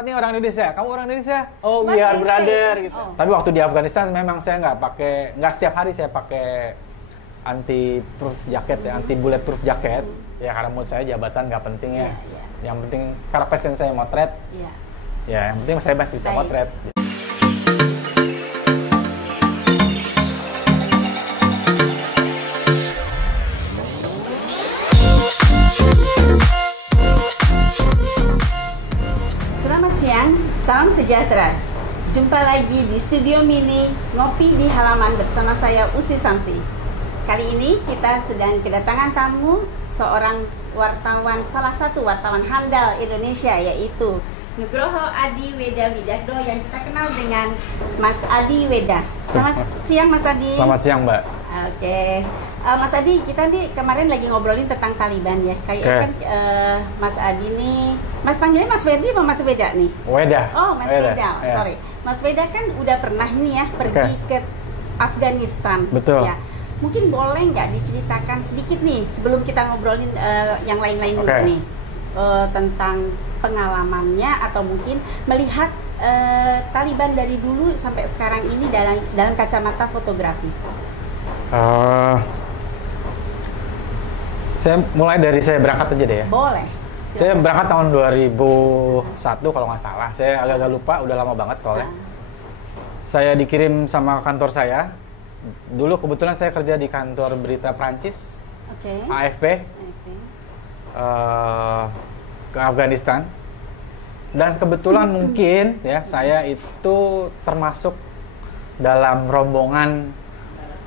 ini orang Indonesia, kamu orang Indonesia? Oh, What we are you brother say? gitu. Oh. Tapi waktu di Afghanistan memang saya nggak setiap hari saya pakai anti proof jacket ya, anti bulletproof jacket. Ya karena menurut saya jabatan nggak penting ya. Yang penting karena passion saya motret. Ya, yang penting saya masih bisa motret. Selamat siang, salam sejahtera. Jumpa lagi di Studio Mini Ngopi di Halaman bersama saya Usi Samsi. Kali ini kita sedang kedatangan tamu, seorang wartawan, salah satu wartawan handal Indonesia, yaitu Nugroho Adi Weda Widakdo yang kita kenal dengan Mas Adi Weda. Selamat siang Mas Adi. Selamat siang Mbak. Oke. Mas Adi, kita nih kemarin lagi ngobrolin tentang Taliban ya. Kayaknya kan Mas Adi nih, Mas panggilnya Mas Wedi apa Mas Weda nih? Weda. Oh, Mas Weda. Sorry. Mas Weda kan udah pernah ini ya pergi ke Afghanistan. Betul. Ya. Mungkin boleh nggak diceritakan sedikit nih sebelum kita ngobrolin yang lain-lain dulu nih tentang pengalamannya atau mungkin melihat Taliban dari dulu sampai sekarang ini dalam kacamata fotografi. Saya mulai dari saya berangkat aja deh ya. Boleh. Silakan. Saya berangkat tahun 2001 kalau nggak salah. Saya agak-agak lupa, udah lama banget soalnya. Saya dikirim sama kantor saya. Dulu kebetulan saya kerja di kantor berita Prancis, AFP, ke Afghanistan. Dan kebetulan mungkin ya saya itu termasuk dalam rombongan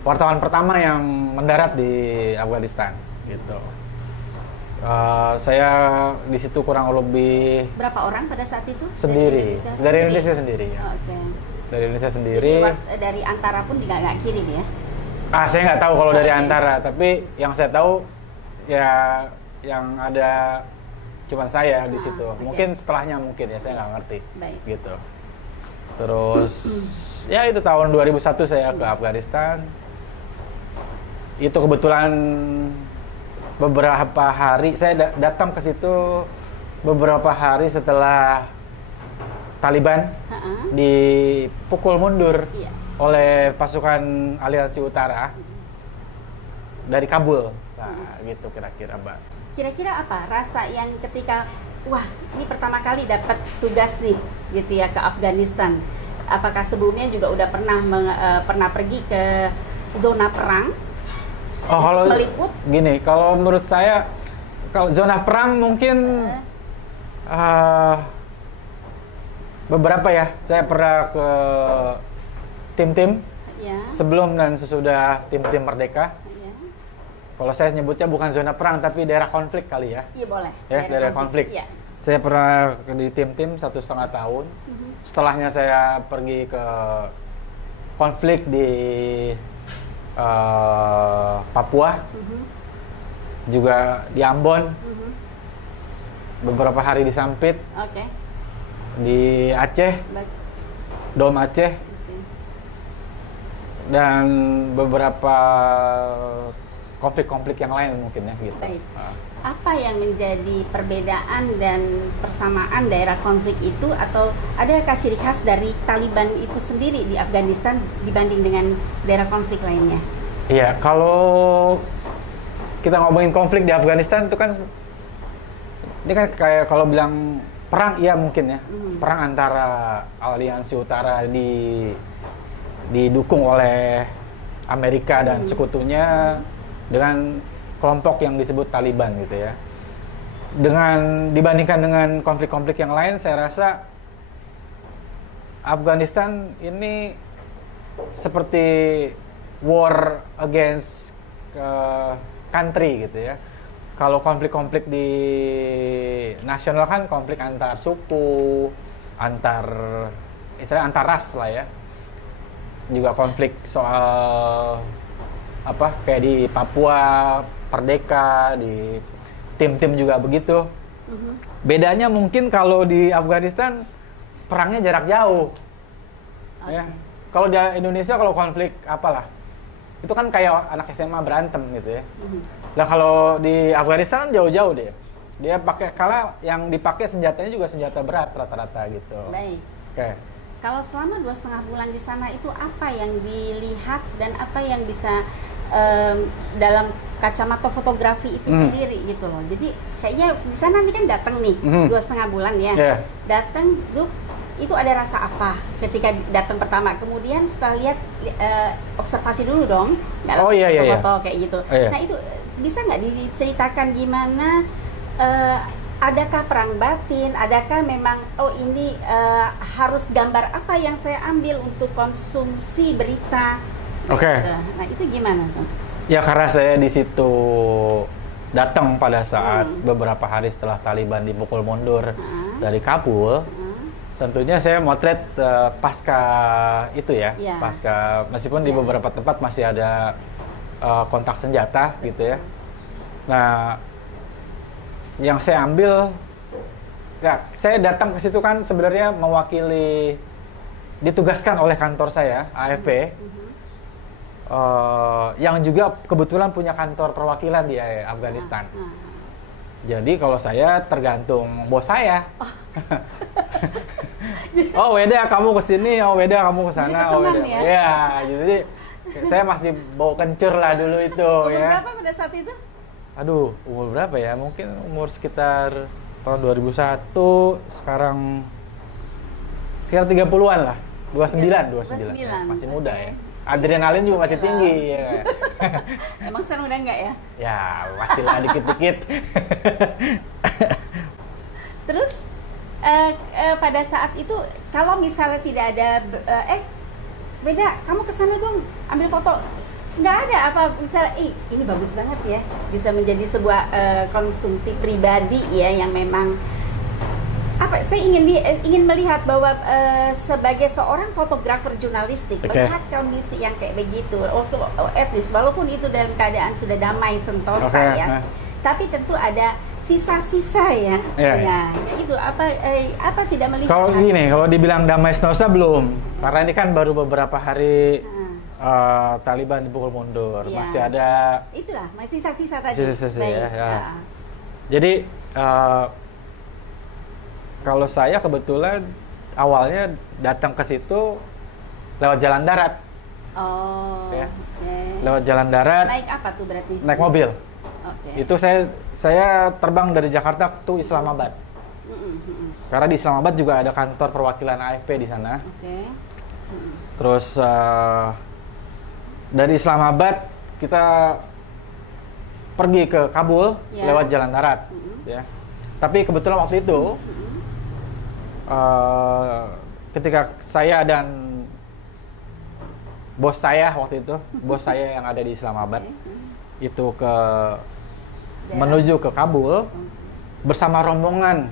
wartawan pertama yang mendarat di Afghanistan, gitu. Saya di situ kurang lebih berapa orang pada saat itu? Sendiri, dari Indonesia sendiri. Ya. Dari Indonesia sendiri. Jadi dari antara pun nggak kirim ya? Saya nggak tahu kalau dari antara, tapi yang saya tahu ya yang ada cuma saya di situ. Mungkin setelahnya mungkin ya, saya nggak ngerti. Gitu. Terus ya itu tahun 2001 saya ke Afghanistan. Itu kebetulan beberapa hari saya datang ke situ beberapa hari setelah Taliban dipukul mundur oleh pasukan Aliansi Utara dari Kabul. Nah, gitu kira-kira, Mbak. Kira-kira apa rasa yang ketika wah, ini pertama kali dapat tugas nih gitu ya ke Afghanistan. Apakah sebelumnya juga udah pernah pergi ke zona perang? Kalau meliput? Gini, kalau menurut saya kalau zona perang mungkin beberapa ya. Saya pernah ke tim-tim sebelum dan sesudah tim-tim merdeka. Kalau saya nyebutnya bukan zona perang tapi daerah konflik kali ya. Iya boleh. Ya, daerah konflik. Ya. Saya pernah di tim-tim 1,5 tahun. Setelahnya saya pergi ke konflik di Papua, juga di Ambon, beberapa hari di Sampit, di Aceh, Dom Aceh, dan beberapa konflik-konflik yang lain mungkin ya gitu. Apa yang menjadi perbedaan dan persamaan daerah konflik itu, atau adakah ciri khas dari Taliban itu sendiri di Afghanistan dibanding dengan daerah konflik lainnya? Iya, kalau kita ngomongin konflik di Afghanistan itu kan ini kan kayak kalau bilang perang, iya mungkin ya. Perang antara Aliansi Utara didukung oleh Amerika dan sekutunya dengan kelompok yang disebut Taliban gitu ya. Dibandingkan dengan konflik-konflik yang lain, saya rasa Afghanistan ini seperti war against country gitu ya. Kalau konflik-konflik di nasional kan konflik antar suku, antar ras lah ya. Juga konflik soal kayak di Papua, Merdeka, di tim-tim juga begitu. Bedanya mungkin kalau di Afghanistan perangnya jarak jauh. Ya. Kalau di Indonesia kalau konflik apalah, itu kan kayak anak SMA berantem gitu ya. Nah kalau di Afghanistan jauh-jauh deh. Dia pakai, kalau yang dipakai senjatanya juga senjata berat rata-rata gitu. Baik. Oke. Kalau selama 2,5 bulan di sana itu apa yang dilihat dan apa yang bisa dalam kacamata fotografi itu sendiri gitu loh. Jadi kayaknya di sana nih kan datang nih 2,5 bulan ya. Datang tuh itu ada rasa apa ketika datang pertama? Kemudian setelah lihat observasi dulu dong, nggak langsung foto kayak gitu. Nah itu bisa nggak diceritakan gimana? Adakah perang batin? Adakah memang ini harus gambar apa yang saya ambil untuk konsumsi berita? Oke. Nah itu gimana tuh? Ya karena saya di situ datang pada saat beberapa hari setelah Taliban dipukul mundur dari Kabul. Tentunya saya motret pasca itu ya, pasca meskipun di beberapa tempat masih ada kontak senjata gitu ya. Nah, yang saya ambil, ya saya datang ke situ kan sebenarnya mewakili, ditugaskan oleh kantor saya AFP, yang juga kebetulan punya kantor perwakilan di Afghanistan. Jadi kalau saya tergantung bos saya. Oh Weda kamu kesini, oh Weda kamu kesana, oh Weda. Ya, jadi saya masih bau kencur lah dulu itu. Umur berapa pada saat itu? Aduh, umur berapa ya? Mungkin umur sekitar tahun 2001, sekarang sekitar 30-an lah. 29. Masih muda ya. Adrenalin juga masih tinggi ya. Emang sekarang udah enggak ya? Ya, masih lah dikit-dikit. Terus pada saat itu kalau misalnya tidak ada Weda, kamu kesana dong ambil foto, nggak ada apa misalnya ini bagus banget ya, bisa menjadi sebuah konsumsi pribadi ya yang memang apa, saya ingin melihat bahwa sebagai seorang fotografer jurnalistik melihat kondisi yang kayak begitu, at least walaupun itu dalam keadaan sudah damai sentosa ya, tapi tentu ada sisa-sisa ya. Ya itu apa tidak melihat. Kalau gini, kalau dibilang damai sentosa belum, karena ini kan baru beberapa hari Taliban dipukul mundur, masih ada. Itulah masih sisa-sisa tadi. Sisa-sisa ya. Jadi kalau saya kebetulan awalnya datang ke situ lewat jalan darat. Lewat jalan darat. Naik apa tuh berarti? Naik mobil. Itu saya terbang dari Jakarta ke Islamabad. Karena di Islamabad juga ada kantor perwakilan AFP di sana. Terus dari Islamabad kita pergi ke Kabul lewat jalan darat. Ya. Tapi kebetulan waktu itu ketika saya dan bos saya waktu itu, bos saya yang ada di Islamabad itu menuju ke Kabul bersama rombongan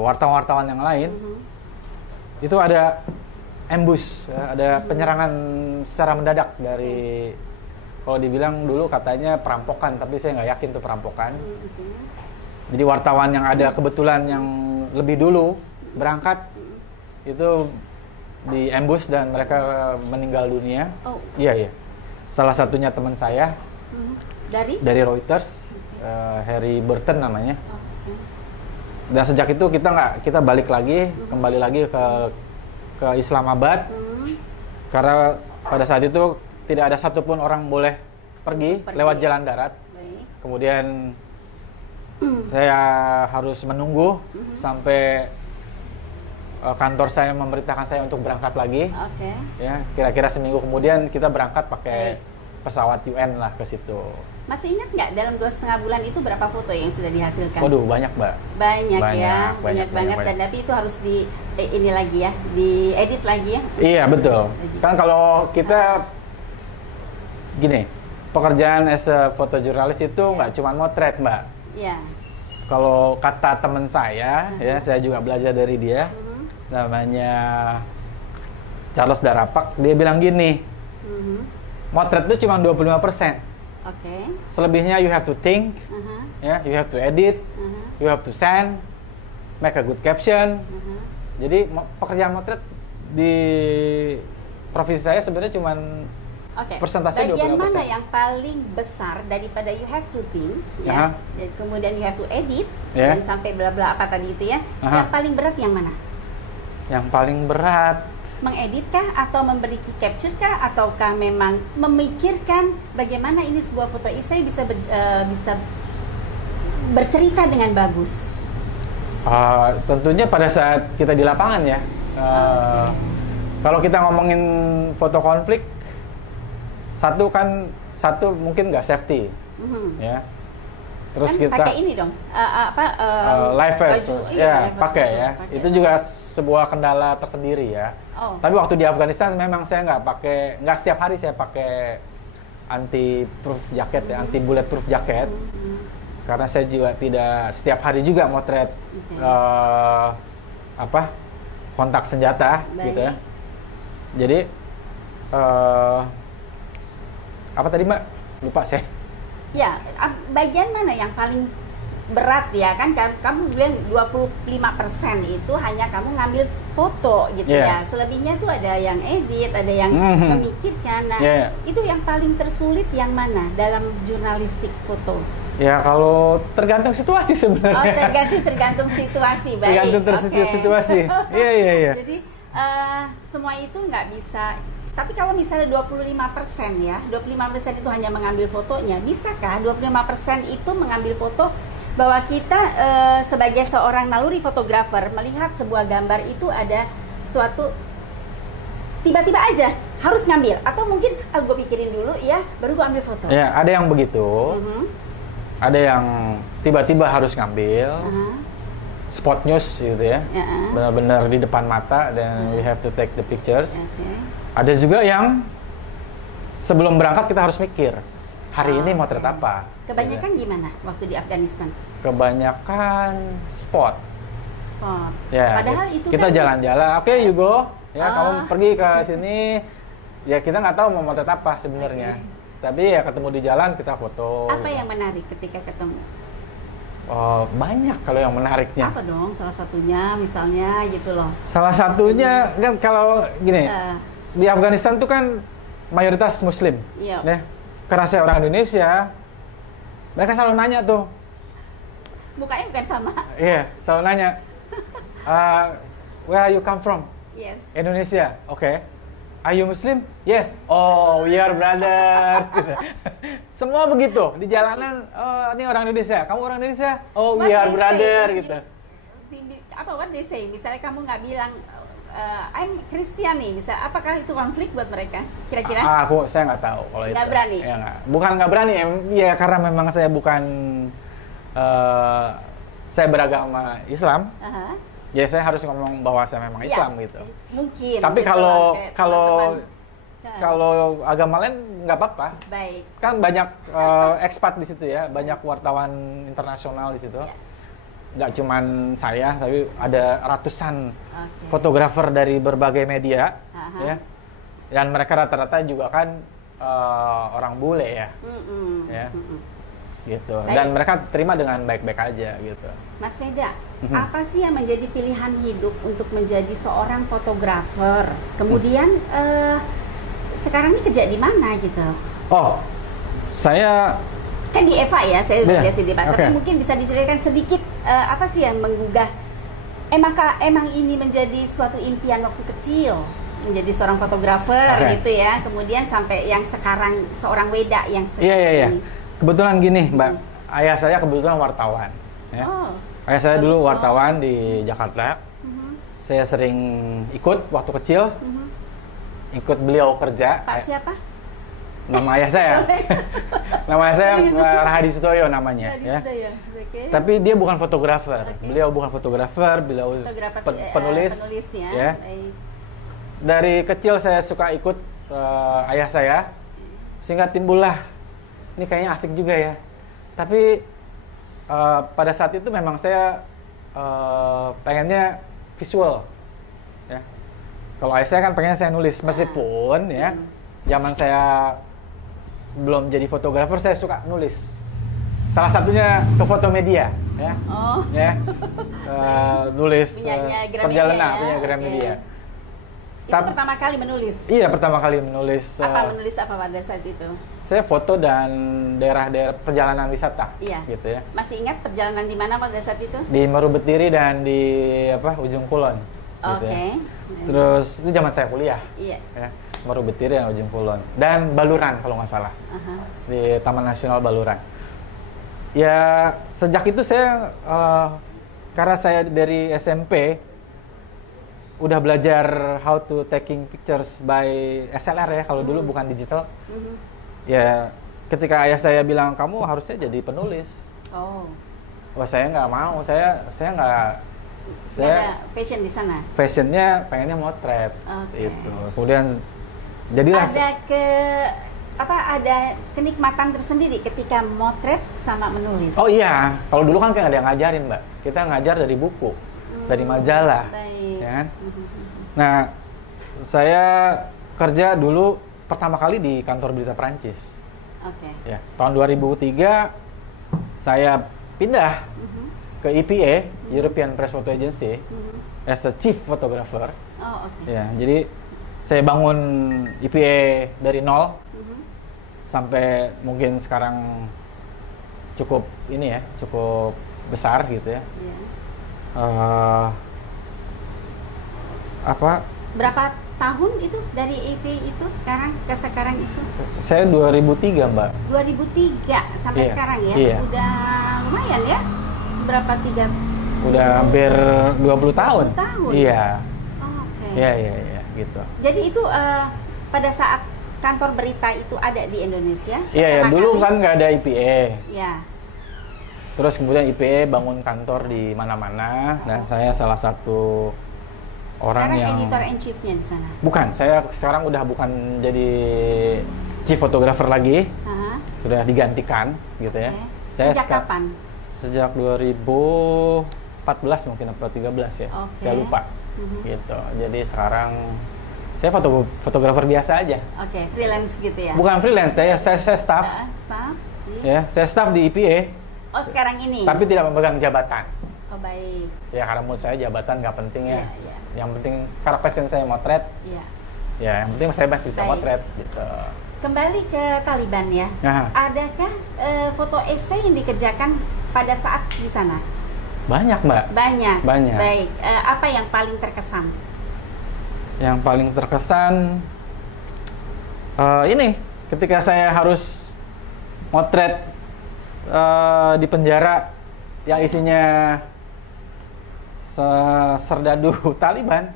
wartawan-wartawan yang lain, itu ada ambush, ada penyerangan secara mendadak dari, kalau dibilang dulu katanya perampokan, tapi saya nggak yakin itu perampokan. Jadi wartawan yang ada kebetulan yang lebih dulu berangkat itu di ambush dan mereka meninggal dunia. Iya. Salah satunya teman saya dari Reuters, Harry Burton namanya. Dan sejak itu kita balik lagi, kembali lagi ke Islamabad, karena pada saat itu tidak ada satupun orang boleh pergi lewat jalan darat. Kemudian saya harus menunggu sampai kantor saya memberitakan saya untuk berangkat lagi. Ya, kira-kira seminggu kemudian kita berangkat pakai pesawat UN lah ke situ. Masih ingat nggak dalam 2,5 bulan itu berapa foto yang sudah dihasilkan? Waduh, banyak Mbak. Banyak banget. Dan tapi itu harus ini lagi ya, diedit lagi ya. Iya betul. Kan kalau kita gini, pekerjaan as a fotojurnalis itu nggak cuma motret Mbak. Iya. Kalau kata teman saya, ya saya juga belajar dari dia, namanya Charles Darapak, dia bilang gini, motret itu cuma 25%. Selebihnya you have to think, ya, you have to edit, you have to send, make a good caption. Jadi pekerjaan motret di profesi saya sebenarnya cuma Oke. Persentase 25%. Bagian mana yang paling besar daripada you have shooting, ya, kemudian you have to edit, dan sampai bla bla apa tadi itu ya, yang paling berat yang mana? Yang paling berat mengedit kah, atau memberi capture kah, ataukah memang memikirkan bagaimana ini sebuah foto essay bisa bercerita dengan bagus? Tentunya pada saat kita di lapangan ya. Kalau kita ngomongin foto konflik, satu mungkin nggak safety, ya. Terus kan kita pakai ini dong, live vest, pakai ya. Pakai. Itu juga sebuah kendala tersendiri ya. Tapi waktu di Afghanistan memang saya nggak setiap hari saya pakai anti proof jacket ya, anti bulletproof jacket. Karena saya juga tidak setiap hari juga motret kontak senjata. Baik. Gitu ya. Jadi apa tadi Mbak? Lupa saya. Ya, bagian mana yang paling berat ya kan? Kamu bilang 25% itu hanya kamu ngambil foto gitu ya. Selebihnya tuh ada yang edit, ada yang memikirkan. Nah, itu yang paling tersulit yang mana dalam jurnalistik foto? Ya kalau tergantung situasi sebenarnya. Tergantung situasi, baik. Tergantung situasi. Iya. Jadi semua itu nggak bisa. Tapi kalau misalnya 25% ya, 25% itu hanya mengambil fotonya, bisakah 25% itu mengambil foto bahwa kita sebagai seorang naluri fotografer melihat sebuah gambar itu ada suatu tiba-tiba aja harus ngambil, atau mungkin gue pikirin dulu ya baru gue ambil foto. Ya, ada yang begitu. Ada yang tiba-tiba harus ngambil, spot news gitu ya, benar-benar di depan mata dan we have to take the pictures. Ada juga yang sebelum berangkat kita harus mikir, hari ini mau motret apa. Kebanyakan gimana waktu di Afghanistan? Kebanyakan spot. Ya, padahal itu kita kan jalan-jalan, oke, you go, ya kamu pergi ke sini, ya kita nggak tahu mau motret apa sebenarnya. Tapi ya ketemu di jalan kita foto. Apa yang menarik ketika ketemu? Banyak kalau yang menariknya. Apa dong salah satunya misalnya gitu loh. Salah satunya kan kalau gini, di Afghanistan tuh kan mayoritas Muslim. Ya. Karena saya orang Indonesia, mereka selalu nanya tuh. Mukanya bukan sama. Iya, selalu nanya. Where you come from? Yes. Indonesia. Oke. Are you Muslim? Yes. Oh, we are brothers. Semua begitu di jalanan. Oh, ini orang Indonesia. Kamu orang Indonesia? Oh, we are brother gitu. What they say? Misalnya kamu nggak bilang I'm Christian nih, misalnya, apakah itu konflik buat mereka? Kira-kira? Saya nggak tahu kalau itu. Nggak berani? Ya, bukan nggak berani. Ya karena memang saya bukan saya beragama Islam. Ya saya harus ngomong bahwa saya memang Islam gitu. Mungkin. Tapi kalau agama lain nggak apa-apa. Baik. Kan banyak ekspat di situ ya, banyak wartawan internasional di situ. Nggak cuman saya, tapi ada ratusan fotografer dari berbagai media, ya. Dan mereka rata-rata juga kan orang bule ya, ya. Gitu. Baik. Dan mereka terima dengan baik-baik aja gitu. Mas Veda, apa sih yang menjadi pilihan hidup untuk menjadi seorang fotografer? Kemudian sekarang ini kerja di mana gitu? Saya kan di Eva ya, saya lihat di Pak. Tapi mungkin bisa diceritakan sedikit apa sih yang menggugah? Emang ini menjadi suatu impian waktu kecil menjadi seorang fotografer gitu ya. Kemudian sampai yang sekarang seorang Weda yang Iya. Kebetulan gini, Mbak. Ayah saya kebetulan wartawan. Ya. Ayah saya dulu wartawan di Jakarta. Saya sering ikut waktu kecil. Ikut beliau kerja. Pak siapa? Nama ayah saya. Nama ayah saya Rahadi Sutoyo namanya. Ya. Tapi dia bukan fotografer. Beliau bukan fotografer. Beliau penulis. Ya. Dari kecil saya suka ikut ayah saya. Sehingga timbullah ini kayaknya asik juga ya. Tapi pada saat itu memang saya pengennya visual, ya. Kalau ayah saya kan pengennya saya nulis, meskipun ya zaman saya belum jadi fotografer saya suka nulis. Salah satunya ke Fotomedia, ya. Nulis perjalanan punya Gramedia. Itu pertama kali menulis? Iya, pertama kali menulis. Menulis apa pada saat itu? Saya foto dan daerah-daerah perjalanan wisata. Iya. Gitu ya. Masih ingat perjalanan di mana pada saat itu? Di Marubetiri dan di Ujung Kulon. Oke. Gitu ya. Terus itu zaman saya kuliah. Iya. Ya, Marubetiri dan Ujung Kulon. Dan Baluran kalau nggak salah. Di Taman Nasional Baluran. Ya, sejak itu saya, karena saya dari SMP, udah belajar how to taking pictures by SLR ya, kalau dulu bukan digital. Ya, ketika ayah saya bilang, kamu harusnya jadi penulis. Wah, saya nggak mau, saya nggak ada fashion di sana? Fashionnya pengennya motret. Itu. Kemudian, jadilah... Ada kenikmatan tersendiri ketika motret sama menulis? Oh iya, kalau dulu kan nggak ada yang ngajarin, Mbak. Kita ngajar dari buku, dari majalah. Baik. Ya kan? Nah, saya kerja dulu pertama kali di kantor berita Perancis. Ya, tahun 2003 saya pindah ke EPA, European Press Photo Agency, as a chief photographer. Ya, jadi saya bangun EPA dari nol sampai mungkin sekarang cukup besar gitu ya. Berapa tahun itu dari EP itu ke sekarang itu? Saya 2003, Mbak. 2003 sampai sekarang ya? Iya. Udah lumayan ya? Seberapa Udah hampir 20 tahun. 20 tahun? Iya. Oke. Iya, gitu. Jadi itu pada saat kantor berita itu ada di Indonesia? Iya, dulu kan nggak ada IPA. Iya. Terus kemudian IPA bangun kantor di mana-mana, dan saya salah satu orang sekarang yang... Sekarang editor in chief-nya di sana? Bukan, saya sekarang udah bukan jadi chief photographer lagi. Sudah digantikan gitu ya. Sejak kapan? Sejak 2014 mungkin atau 2013 ya. Saya lupa. Gitu. Jadi sekarang saya fotografer biasa aja. Freelance gitu ya? Bukan freelance, saya staff. Staff? Ya, saya staff di IPA. Oh, sekarang ini? Tapi tidak memegang jabatan. Oh, baik. Ya, karena menurut saya jabatan nggak penting ya. Iya. Yang penting, karena passion saya motret. Iya. Ya, yang penting saya masih bisa motret gitu. Kembali ke Taliban ya. Adakah foto esai yang dikerjakan pada saat di sana? Banyak, Mbak. Banyak. Baik. Apa yang paling terkesan? Yang paling terkesan ini ketika saya harus motret di penjara yang isinya serdadu Taliban.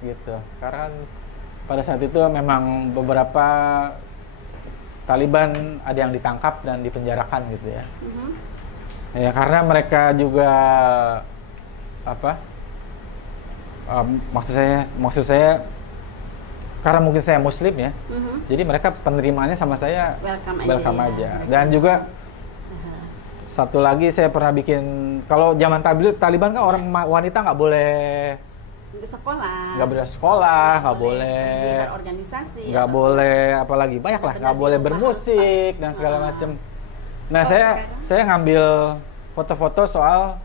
Gitu. Karena pada saat itu memang beberapa Taliban ada yang ditangkap dan dipenjarakan gitu ya. Ya, karena mereka juga maksud saya karena mungkin saya Muslim ya, jadi mereka penerimaannya sama saya welcome aja. Dan juga satu lagi saya pernah bikin, kalau zaman Taliban kan orang wanita nggak boleh sekolah, nggak boleh berorganisasi, nggak boleh apalagi banyak lah, nggak boleh bermusik dan segala macam. Nah, saya ngambil foto-foto soal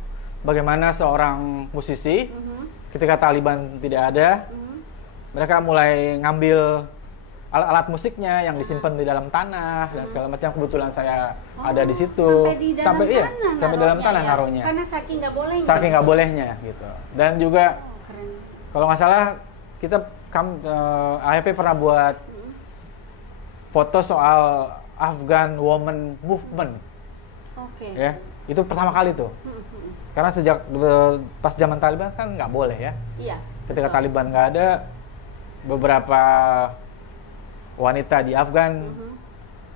bagaimana seorang musisi ketika Taliban tidak ada, mereka mulai ngambil alat-alat musiknya yang disimpan di dalam tanah dan segala macam. Kebetulan saya ada di situ. Sampai dalam tanah naruhnya. Karena saking nggak bolehnya gitu. Dan juga kalau nggak salah kita AFP pernah buat foto soal Afghan Women Movement. Ya, itu pertama kali tuh. Karena sejak pas zaman Taliban kan nggak boleh ya. Iya. Ketika Taliban nggak ada, beberapa wanita di Afgan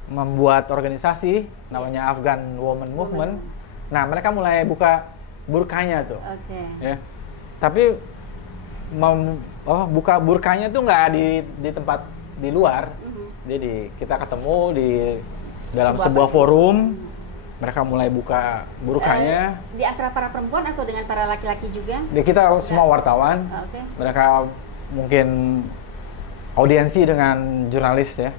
membuat organisasi namanya Afghan Women Movement. Nah, mereka mulai buka burkanya tuh. Ya. Tapi buka burkanya tuh nggak di tempat di luar. Jadi kita ketemu di dalam sebuah forum. Mereka mulai buka burkanya. Di antara para perempuan atau dengan para laki-laki juga? Kita semua wartawan. Mereka mungkin audiensi dengan jurnalis ya.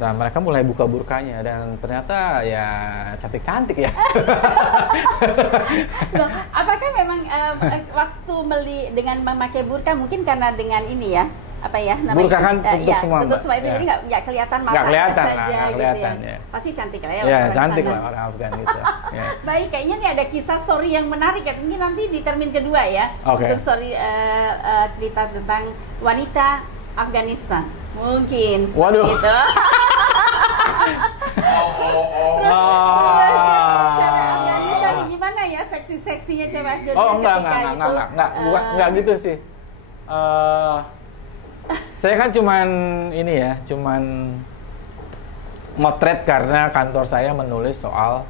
Dan mereka mulai buka burkanya dan ternyata ya cantik-cantik ya. Loh, apakah memang waktu dengan memakai burka mungkin karena dengan ini ya? Apa ya namanya? Burka kan tutup semua. Tutup semua itu, jadi nggak kelihatan mata saja nggak kelihatan, gitu ya. Ya. Pasti cantik lah ya. Ya, cantik lah orang Afgan gitu. Ya. Baik, kayaknya nih ada kisah story yang menarik ya. Mungkin nanti di termin kedua ya. Untuk story cerita tentang wanita Afghanistan. Mungkin seperti itu. Cara Afghanistan gimana ya, seksi-seksinya cewek Asdod? Enggak gitu sih. Saya kan cuman motret karena kantor saya menulis soal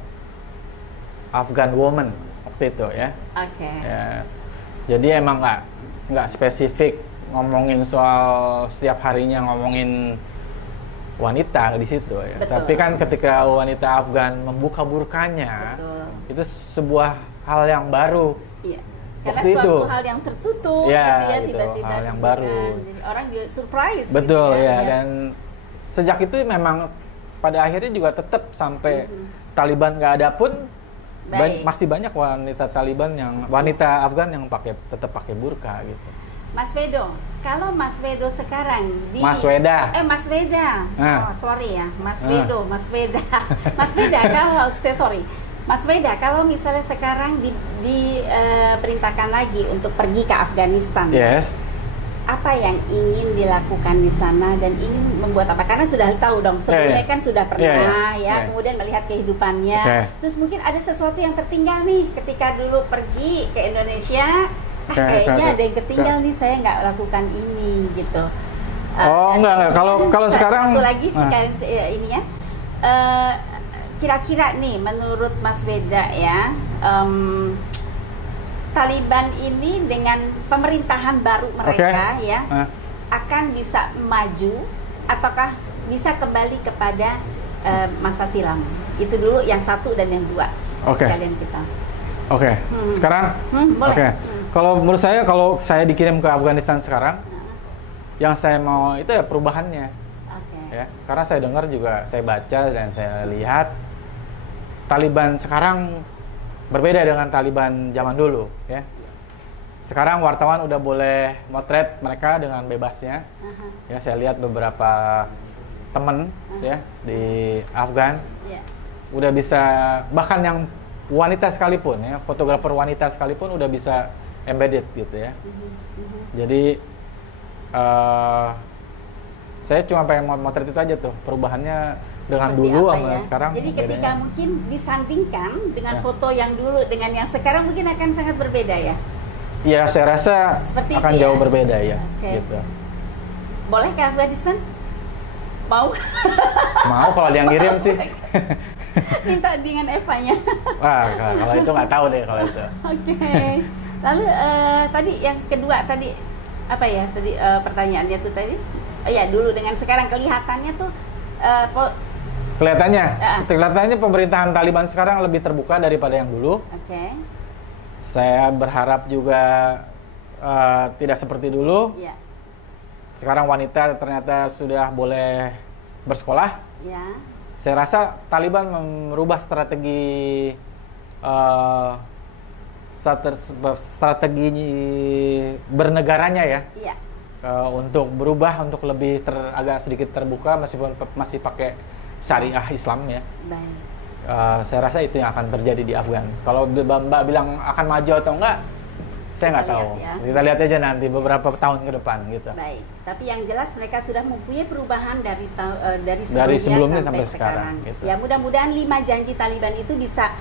Afghan woman waktu itu ya. Oke. Ya. Jadi emang nggak spesifik ngomongin soal setiap harinya ngomongin wanita di situ ya. Betul. Tapi kan ketika wanita Afgan membuka burkanya, itu sebuah hal yang baru. Iya. Waktu karena itu hal yang tertutup ya, gitu ya, gitu, tiba-tiba hal yang baru. Jadi orang juga surprise. Betul gitu ya. Dan sejak itu memang pada akhirnya juga tetap sampai Taliban nggak ada pun masih banyak wanita Taliban wanita Afgan yang tetap pakai burka gitu. Mas Wedo, kalau Mas Wedo sekarang Mas Weda. Mas Weda. Oh, sorry ya, Mas Wedo, Mas Weda. Mas Weda kalau Mas Weda, kalau misalnya sekarang diperintahkan lagi untuk pergi ke Afghanistan. Yes. Apa yang ingin dilakukan di sana dan ingin membuat apa? Karena sudah tahu dong, sebelumnya kan sudah pernah kemudian melihat kehidupannya. Terus mungkin ada sesuatu yang tertinggal nih ketika dulu pergi ke Indonesia. Kayaknya ada yang ketinggal nih, saya nggak lakukan ini gitu. Enggak. Kalau sekarang satu lagi sih ini ya. Kira-kira nih menurut Mas Weda ya, Taliban ini dengan pemerintahan baru mereka akan bisa maju ataukah bisa kembali kepada masa silam? Itu dulu yang satu dan yang dua sekalian kita. Sekarang boleh. Kalau menurut saya, kalau saya dikirim ke Afghanistan sekarang, yang saya mau itu ya perubahannya. Ya, karena saya dengar juga, saya baca dan saya lihat Taliban sekarang berbeda dengan Taliban zaman dulu, ya. Sekarang wartawan udah boleh motret mereka dengan bebasnya. Ya, saya lihat beberapa teman ya di Afgan udah bisa, bahkan yang wanita sekalipun ya, fotografer wanita sekalipun udah bisa embedded gitu ya. Jadi saya cuma pengen motret itu aja tuh, perubahannya dengan seperti dulu sama sekarang. Jadi ketika mungkin disandingkan dengan foto yang dulu dengan yang sekarang mungkin akan sangat berbeda ya? Iya, saya rasa seperti akan jauh berbeda ya. Gitu. Boleh ke Afghanistan? Mau? Mau kalau dia ngirim sih. Minta dengan Eva-nya. Wah, kalau itu nggak tahu deh kalau itu. Lalu tadi yang kedua tadi apa ya? Tadi pertanyaannya tuh tadi. Ya dulu dengan sekarang kelihatannya tuh. Kelihatannya pemerintahan Taliban sekarang lebih terbuka daripada yang dulu. Saya berharap juga tidak seperti dulu. Sekarang wanita ternyata sudah boleh bersekolah. Saya rasa Taliban merubah strategi bernegaranya ya. Untuk berubah, untuk lebih agak sedikit terbuka meskipun masih pakai syariah Islam ya. Saya rasa itu yang akan terjadi di Afgan. Kalau Mbak bilang akan maju atau enggak, saya nggak tahu. Kita lihat aja nanti beberapa tahun ke depan gitu. Baik. Tapi yang jelas mereka sudah mempunyai perubahan dari sebelumnya sampai sekarang. Gitu. Ya mudah-mudahan 5 janji Taliban itu bisa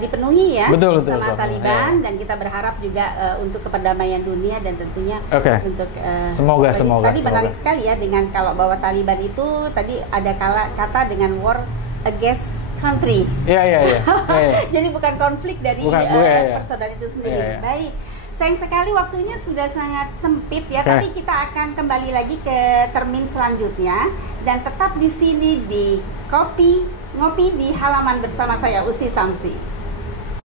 dipenuhi ya sama Taliban dan kita berharap juga untuk keperdamaian dunia dan tentunya untuk semoga. Tadi menarik sekali ya dengan kalau bahwa Taliban itu tadi ada kata dengan war against country. Iya. Jadi bukan konflik dari persaudaraan itu sendiri. Baik. Sayang sekali waktunya sudah sangat sempit ya, tapi kita akan kembali lagi ke termin selanjutnya dan tetap di sini di Ngopi di Halaman bersama saya Usi Samsi.